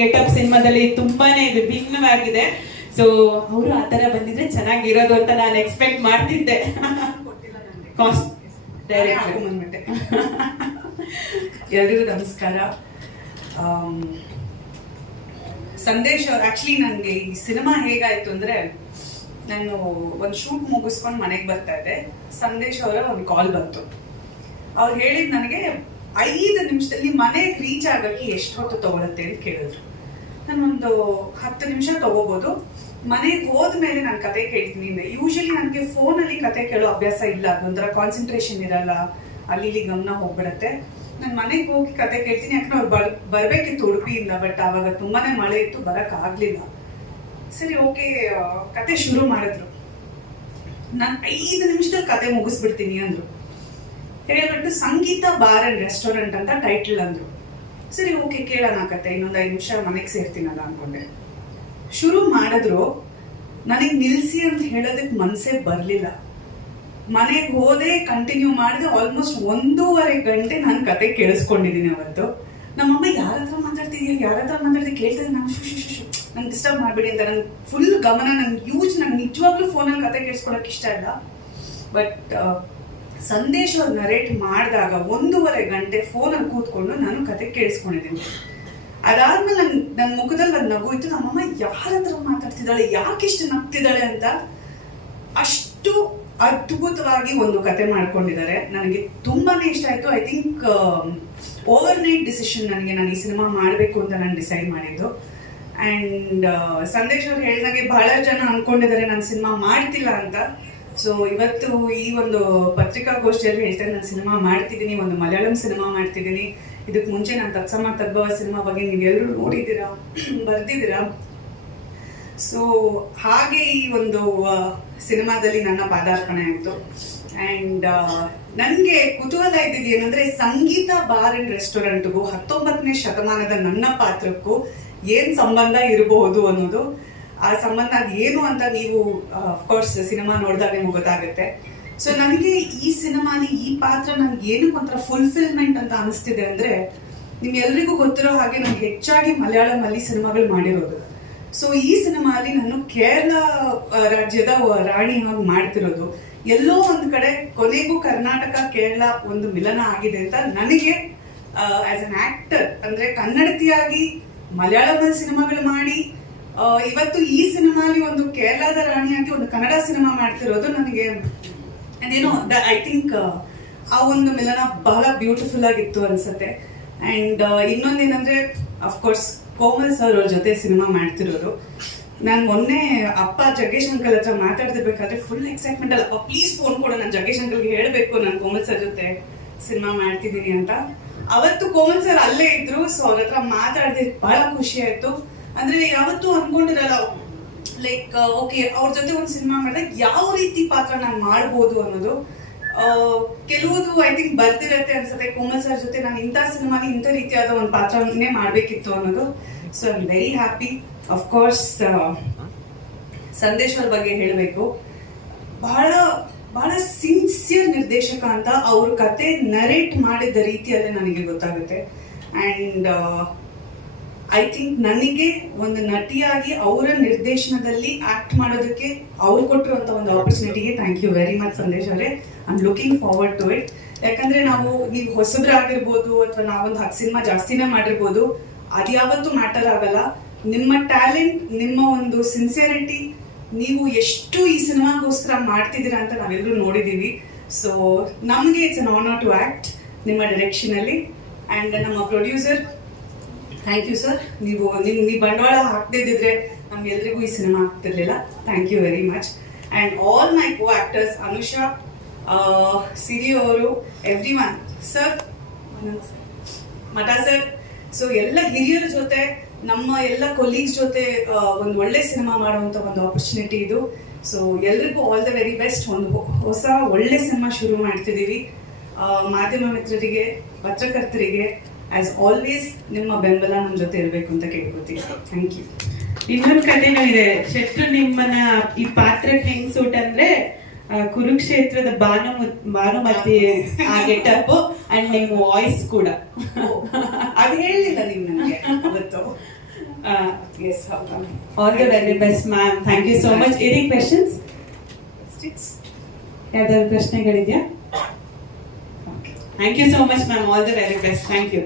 Getup ಸಿನಿಮಾದಲ್ಲಿ ತುಂಬಾನೇ ವಿಭಿನ್ನವಾಗಿದೆ. ಸೊ ಅವರು ಆತರ ಬಂದಿದ್ರೆ ಚೆನ್ನಾಗಿರೋದು ಅಂತ ನಾನು ಎಕ್ಸ್ಪೆಕ್ಟ್ ಮಾಡ್ತಿದ್ದೆ. ಎಲ್ರಿಗೂ ನಮಸ್ಕಾರ. ಸಂದೇಶ್ ಅವ್ರು ಆಕ್ಚುಲಿ ನನಗೆ ಈ ಸಿನಿಮಾ ಹೇಗಾಯ್ತು ಅಂದ್ರೆ, ನಾನು ಒಂದು ಶೂಟ್ ಮುಗಿಸ್ಕೊಂಡು ಮನೆಗೆ ಬರ್ತಾ ಇದ್ದೆ. ಸಂದೇಶ್ ಅವರ ಒಂದು ಕಾಲ್ ಬಂತು. ಅವ್ರು ಹೇಳಿದ್ ನನಗೆ 5 ನಿಮಿಷದಲ್ಲಿ ಮನೆಗೆ ರೀಚ್ ಆಗಕ್ಕೆ ಎಷ್ಟು ಹೊತ್ತು ತಗೊಳುತ್ತೆ ಅಂತ ಕೇಳಿದ್ರು. ನಾನೊಂದು 10 ನಿಮಿಷ ತಗೋಬಹುದು. ಮನೆಗೆ ಹೋದ್ಮೇಲೆ ನಾನು ಕತೆ ಕೇಳ್ತೀನಿ. ಯೂಶಲಿ ನನಗೆ ಫೋನಲ್ಲಿ ಕತೆ ಕೇಳೋ ಅಭ್ಯಾಸ ಇಲ್ಲ, ಅದೊಂಥರ ಕಾನ್ಸಂಟ್ರೇಷನ್ ಇರಲ್ಲ, ಅಲ್ಲಿ ಇಲ್ಲಿ ಗಮನ ಹೋಗ್ಬಿಡತ್ತೆ. ನಾನು ಮನೆಗೆ ಹೋಗಿ ಕತೆ ಕೇಳ್ತೀನಿ. ಯಾಕಂದ್ರೆ ಅವ್ರು ಬರ್ಬೇಕಿತ್ತು ಉಡುಪಿಯಿಂದ, ಬಟ್ ಆವಾಗ ತುಂಬಾನೇ ಮಳೆ ಇತ್ತು, ಬರಕ್ ಆಗ್ಲಿಲ್ಲ. ಸರಿ, ಓಕೆ, ಕತೆ ಶುರು ಮಾಡಿದ್ರು. ನಾನು 5 ನಿಮಿಷದಲ್ಲಿ ಕತೆ ಮುಗಿಸ್ಬಿಡ್ತೀನಿ ಅಂದ್ರು. ಹೇಳ್ಬಿಟ್ಟು ಸಂಗೀತ ಬಾರ್ ಅಂಡ್ ರೆಸ್ಟೋರೆಂಟ್ ಅಂತ ಟೈಟಲ್ ಅಂದ್ರು. ಸರಿ, ಓಕೆ, ಕೇಳೋಣ ಕತೆ, ಇನ್ನೊಂದು 5 ನಿಮಿಷ ಮನೆಗೆ ಸೇರ್ತೀನಲ್ಲ ಅನ್ಕೊಂಡೆ. ಶುರು ಮಾಡಿದ್ರು. ನನಗೆ ನಿಲ್ಸಿ ಅಂತ ಹೇಳೋದಕ್ಕೆ ಮನ್ಸೇ ಬರ್ಲಿಲ್ಲ. ಮನೆಗೆ ಹೋದೆ, ಕಂಟಿನ್ಯೂ ಮಾಡಿದೆ. ಆಲ್ಮೋಸ್ಟ್ 1.5 ಗಂಟೆ ನಾನು ಕತೆ ಕೇಳಿಸ್ಕೊಂಡಿದ್ದೀನಿ ಅವತ್ತು. ನಮ್ಮಮ್ಮ ಯಾರ ಹತ್ರ ಮಾತಾಡ್ತಿದ್ಯಾ ಕೇಳ್ತಾರೆ. ನಾನು ಶು ನಂಗೆ ಡಿಸ್ಟರ್ಬ್ ಮಾಡ್ಬಿಡಿ ಅಂತ. ನನ್ಗೆ ಫುಲ್ ಗಮನ, ನಂಗೆ ನಿಜವಾಗ್ಲೂ ಫೋನಲ್ಲಿ ಕತೆ ಕೇಳಿಸ್ಕೊಳಕ್ ಇಷ್ಟ ಇಲ್ಲ. ಬಟ್ ಸಂದೇಶ್ ಅವ್ರು ನರೇಟ್ ಮಾಡಿದಾಗ 1.5 ಗಂಟೆ ಫೋನಲ್ಲಿ ಕೂತ್ಕೊಂಡು ನಾನು ಕತೆ ಕೇಳಿಸ್ಕೊಂಡಿದ್ದೀನಿ. ಅದಾದ್ಮೇಲೆ ನನ್ನ ಮುಖದಲ್ಲಿ ಒಂದು ನಗು ಇತ್ತು. ನಮ್ಮಮ್ಮ ಯಾರ ಹತ್ರ ಮಾತಾಡ್ತಿದ್ದಾಳೆ, ಯಾಕಿಷ್ಟು ನಗ್ತಿದ್ದಾಳೆ ಅಂತ. ಅಷ್ಟು ಅದ್ಭುತವಾಗಿ ಒಂದು ಕತೆ ಮಾಡ್ಕೊಂಡಿದ್ದಾರೆ. ನನಗೆ ತುಂಬಾನೇ ಇಷ್ಟ ಆಯ್ತು. I think over night decision ನನಗೆ, ನಾನು ಈ ಸಿನಿಮಾ ಮಾಡಬೇಕು ಅಂತ ನಾನು ಡಿಸೈಡ್ ಮಾಡಿದ್ದು. ಅಂಡ್ ಸಂದೇಶ್ ಅವ್ರು ಹೇಳಿದಾಗೆ ಬಹಳ ಜನ ಅನ್ಕೊಂಡಿದ್ದಾರೆ ನಾನು ಸಿನಿಮಾ ಮಾಡ್ತಿಲ್ಲ ಅಂತ. ಸೊ ಇವತ್ತು ಈ ಒಂದು ಪತ್ರಿಕಾಗೋಷ್ಠಿಯಲ್ಲಿ ಹೇಳ್ತಾರೆ, ನಾನು ಸಿನಿಮಾ ಮಾಡ್ತಿದ್ದೀನಿ, ಒಂದು ಮಲಯಾಳಂ ಸಿನಿಮಾ ಮಾಡ್ತಿದ್ದೀನಿ. ಇದಕ್ಕೆ ಮುಂಚೆ ನಾನು ತತ್ಸಮ ತದ್ಭವ ಸಿನಿಮಾ ಬಗ್ಗೆ ನೀವೆಲ್ಲರೂ ನೋಡಿದ್ದೀರಾ, ಬರ್ದಿದ್ದೀರಾ. ಸೊ ಹಾಗೆ ಈ ಒಂದು ಸಿನಿಮಾದಲ್ಲಿ ನನ್ನ ಪಾದಾರ್ಪಣೆ ಆಯಿತು. ಆ್ಯಂಡ್ ನನಗೆ ಕುತೂಹಲ ಇದ್ದಿದ್ದು ಏನಂದ್ರೆ, ಸಂಗೀತ ಬಾರ್ ಅಂಡ್ ರೆಸ್ಟೋರೆಂಟ್ಗೂ 19ನೇ ಶತಮಾನದ ನನ್ನ ಪಾತ್ರಕ್ಕೂ ಏನ್ ಸಂಬಂಧ ಇರಬಹುದು ಅನ್ನೋದು. ಆ ಸಂಬಂಧ ಅದು ಏನು ಅಂತ ನೀವು ಅಫ್ಕೋರ್ಸ್ ಸಿನಿಮಾ ನೋಡಿದಾಗ ನಿಮ್ಗೆ ಗೊತ್ತಾಗುತ್ತೆ. ಸೊ ನನಗೆ ಈ ಸಿನಿಮಾಲಿ ಈ ಪಾತ್ರ ನನ್ಗೆ ಏನಕ್ಕೆ ಒಂಥರ ಫುಲ್ಫಿಲ್ಮೆಂಟ್ ಅಂತ ಅನಿಸ್ತಿದೆ ಅಂದ್ರೆ, ನಿಮ್ಗೆಲ್ರಿಗೂ ಗೊತ್ತಿರೋ ಹಾಗೆ ನಾನು ಹೆಚ್ಚಾಗಿ ಮಲಯಾಳಂ ಅಲ್ಲಿ ಸಿನಿಮಾಗಳು ಮಾಡಿರೋದು. ಸೊ ಈ ಸಿನಿಮಾಲಿ ನಾನು ಕೇರಳ ರಾಜ್ಯದ ರಾಣಿ ಆಗಿ ಮಾಡ್ತಿರೋದು. ಎಲ್ಲೋ ಒಂದು ಕಡೆ ಕೊನೆಗೂ ಕರ್ನಾಟಕ ಕೇರಳ ಒಂದು ಮಿಲನ ಆಗಿದೆ ಅಂತ ನನಗೆ ಆಸ್ ಅನ್ ಆಕ್ಟರ್, ಅಂದ್ರೆ ಕನ್ನಡತಿಯಾಗಿ ಮಲಯಾಳಂ ಸಿನಿಮಾಗಳು ಮಾಡಿ ಇವತ್ತು ಈ ಸಿನಿಮಾಲಿ ಒಂದು ಕೇರಳದ ರಾಣಿಯಾಗಿ ಒಂದು ಕನ್ನಡ ಸಿನಿಮಾ ಮಾಡ್ತಿರೋದು ನನಗೆ ಅದೇನೋ ಐ ಥಿಂಕ್ ಆ ಒಂದು ಮಿಲನ ಬಹಳ ಬ್ಯೂಟಿಫುಲ್ ಆಗಿತ್ತು ಅನ್ಸುತ್ತೆ. ಅಂಡ್ ಇನ್ನೊಂದೇನಂದ್ರೆ, ಅಫ್ಕೋರ್ಸ್ ಕೋಮಲ್ ಸರ್ ಅವ್ರ ಜೊತೆ ಸಿನಿಮಾ ಮಾಡ್ತಿರೋದು. ನಾನು ಮೊನ್ನೆ ಅಪ್ಪ ಜಗ್ಗೇಶ್ ಅಂಕಲ್ ಹತ್ರ ಮಾತಾಡ್ತಿರ್ಬೇಕಾದ್ರೆ ಫುಲ್ ಎಕ್ಸೈಟ್ಮೆಂಟ್ ಅಲ್ಲ, ಅಪ್ಪ ಪ್ಲೀಸ್ ಫೋನ್ ಕೊಡು, ನಾನು ಜಗ್ಗೇಶ್ ಅಂಕಲ್ಗೆ ಹೇಳ್ಬೇಕು ನಾನು ಕೋಮಲ್ ಸರ್ ಜೊತೆ ಸಿನಿಮಾ ಮಾಡ್ತಿದ್ದೀನಿ ಅಂತ. ಅವತ್ತು ಕೋಮಲ್ ಸರ್ ಅಲ್ಲೇ ಇದ್ರು. ಸೊ ಅವ್ರ ಹತ್ರ ಮಾತಾಡಿದ್ರೆ ಬಹಳ ಖುಷಿ ಆಯ್ತು. ಅಂದ್ರೆ ಯಾವತ್ತೂ ಅನ್ಕೊಂಡಿರಲ್ಲ, ಲೈಕ್ ಓಕೆ ಅವ್ರ ಜೊತೆ ಒಂದು ಸಿನಿಮಾ ಮಾಡಿದಾಗ ಯಾವ ರೀತಿ ಪಾತ್ರ ನಾನು ಮಾಡ್ಬೋದು ಅನ್ನೋದು. ಕೆಲವುದು ಐ ಥಿಂಕ್ ಬರ್ತಿರತ್ತೆ ಅನ್ಸುತ್ತೆ, ಕೋಮಲ್ ಸರ್ ಜೊತೆ ನಾನು ಇಂಥ ಸಿನಿಮಾಗೆ ಇಂಥ ರೀತಿಯಾದ ಒಂದು ಪಾತ್ರವನ್ನೇ ಮಾಡ್ಬೇಕಿತ್ತು ಅನ್ನೋದು. So I am very happy. Of course Sandesh ಅವ್ರ ಬಗ್ಗೆ ಹೇಳಬೇಕು, ಬಹಳ ಬಹಳ ಸಿನ್ಸಿಯರ್ ನಿರ್ದೇಶಕ ಅಂತ. ಅವ್ರ ಕತೆ ನರೇಟ್ ಮಾಡಿದ ರೀತಿಯಲ್ಲೇ ನನಗೆ ಗೊತ್ತಾಗುತ್ತೆ. ಅಂಡ್ ಐ ಥಿಂಕ್ ನನಗೆ ಒಂದು ನಟಿಯಾಗಿ ಅವರ ನಿರ್ದೇಶನದಲ್ಲಿ ಆಕ್ಟ್ ಮಾಡೋದಕ್ಕೆ ಅವ್ರು ಕೊಟ್ಟಿರುವಂತ ಒಂದು ಆಪರ್ಚುನಿಟಿಗೆ thank you very much Sandesh ಅವರೇ. I am looking forward to it. ಯಾಕಂದ್ರೆ ನೀವು ಹೊಸಬ್ರಾಗಿರ್ಬೋದು ಅಥವಾ ನಾವೊಂದು 10 ಸಿನಿಮಾ ಜಾಸ್ತಿನೇ ಮಾಡಿರ್ಬೋದು, ಅದ್ಯಾವತ್ತೂ ಮ್ಯಾಟರ್ ಆಗಲ್ಲ. ನಿಮ್ಮ ಟ್ಯಾಲೆಂಟ್, ನಿಮ್ಮ ಒಂದು ಸಿನ್ಸಿಯರಿಟಿ, ನೀವು ಎಷ್ಟು ಈ ಸಿನಿಮಾಗೋಸ್ಕರ ಮಾಡ್ತಿದ್ದೀರಾ ಅಂತ ನಾವೆಲ್ಲರೂ ನೋಡಿದೀವಿ. ಸೊ ನಮಗೆ it's an honour to act ನಿಮ್ಮ ಡೈರೆಕ್ಷನ್ ಅಲ್ಲಿ. ಅಂಡ್ ನಮ್ಮ ಪ್ರೊಡ್ಯೂಸರ್, ಥ್ಯಾಂಕ್ ಯು ಸರ್. ನೀವು ಬಂಡವಾಳ ಹಾಕ್ದಿದ್ರೆ ನಮ್ಗೆಲ್ರಿಗೂ ಈ ಸಿನಿಮಾ ಆಗ್ತಿರ್ಲಿಲ್ಲ. Thank you very much. And all my co actors, Anusha, Siri ಅವರು, ಎವ್ರಿ ಒನ್, ಸರ್, ಮಠ ಸರ್. ಸೊ ಎಲ್ಲ ಹಿರಿಯರ ಜೊತೆ, ನಮ್ಮ ಎಲ್ಲ ಕೊಲೀಗ್ಸ್ ಜೊತೆ ಒಂದು ಒಳ್ಳೆ ಸಿನಿಮಾ ಮಾಡುವಂತ ಒಂದು ಆಪರ್ಚುನಿಟಿ ಇದು. ಸೊ ಎಲ್ರಿಗೂ ಆಲ್ ದ ವೆರಿ ಬೆಸ್ಟ್. ಒಂದು ಹೊಸ ಒಳ್ಳೆ ಸಿನಿಮಾ ಶುರು ಮಾಡ್ತಿದ್ದೀವಿ. ಮಾಧ್ಯಮ ಮಿತ್ರರಿಗೆ, ಪತ್ರಕರ್ತರಿಗೆ ಆಸ್ ಆಲ್ವೇಸ್ ನಿಮ್ಮ ಬೆಂಬಲ ನಮ್ಮ ಜೊತೆ ಇರಬೇಕು ಅಂತ ಕೇಳ್ಕೊತೀವಿ. Thank you. ಇನ್ನೊಂದು ಕಥೆನೂ ಇದೆ. ಶೆಟ್ರು ನಿಮ್ಮನ್ನ ಈ ಪಾತ್ರಕ್ಕೆ ಹೆಂಗ್ ಸೂಟ್ ಅಂದ್ರೆ, ಕುರುಕ್ಷೇತ್ರದ ಭಾನುಮತಿ ಆ ಗೆಟಪ್ ಅಂಡ್ ನಿಮ್ಮ ವಾಯ್ಸ್ ಕೂಡ ಅದು ಹೇಳಲಿಲ್ಲ ನೀವು ನನಗೆ ಅವತ್ತು. ಎಸ್ ಹೌದು. All the very best ma'am, thank you so much. Any questions? ಯಾವ್ದಾದ್ರು ಪ್ರಶ್ನೆಗಳಿದೆಯಾ? Thank you so much ma'am, all the very best. Thank you.